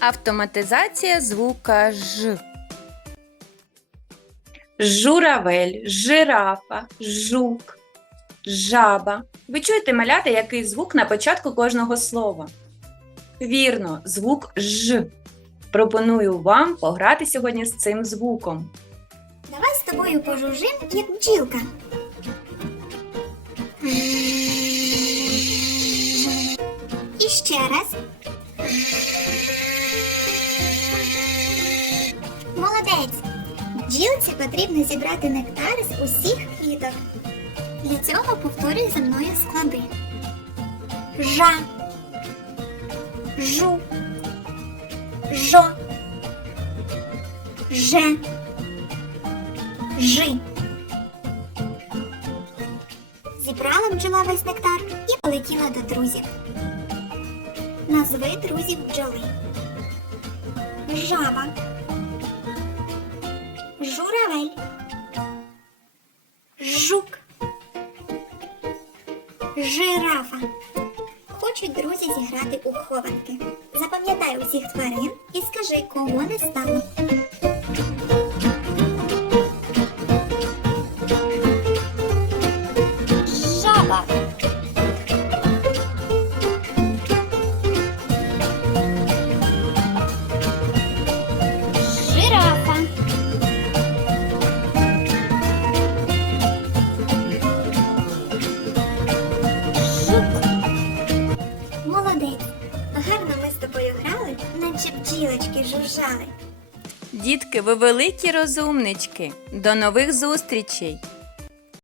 Автоматизація звука Ж. Журавель, жирафа, жук, жаба. Ви чуєте малята, який звук на початку кожного слова? Вірно, звук Ж. Пропоную вам пограти сьогодні з цим звуком. Давай з тобою пожужжим, як бджілка. І ще раз. Молодець! Бджілці потрібно зібрати нектар з усіх квіток. Для цього повторюй за мною склади. Жа. Жу. Жо. Же. Жи. Зібрала бджола весь нектар і полетіла до друзів. Назви друзів бджоли. Жаба. Журавель. Жук. Жирафа. Хочуть друзі зіграти у хованки. Запам'ятай усіх тварин і скажи, кого не стало. Жаба. Молодець. Гарно ми з тобою грали, наче бджілочки жужжали. Дітки, ви великі розумнички. До нових зустрічей!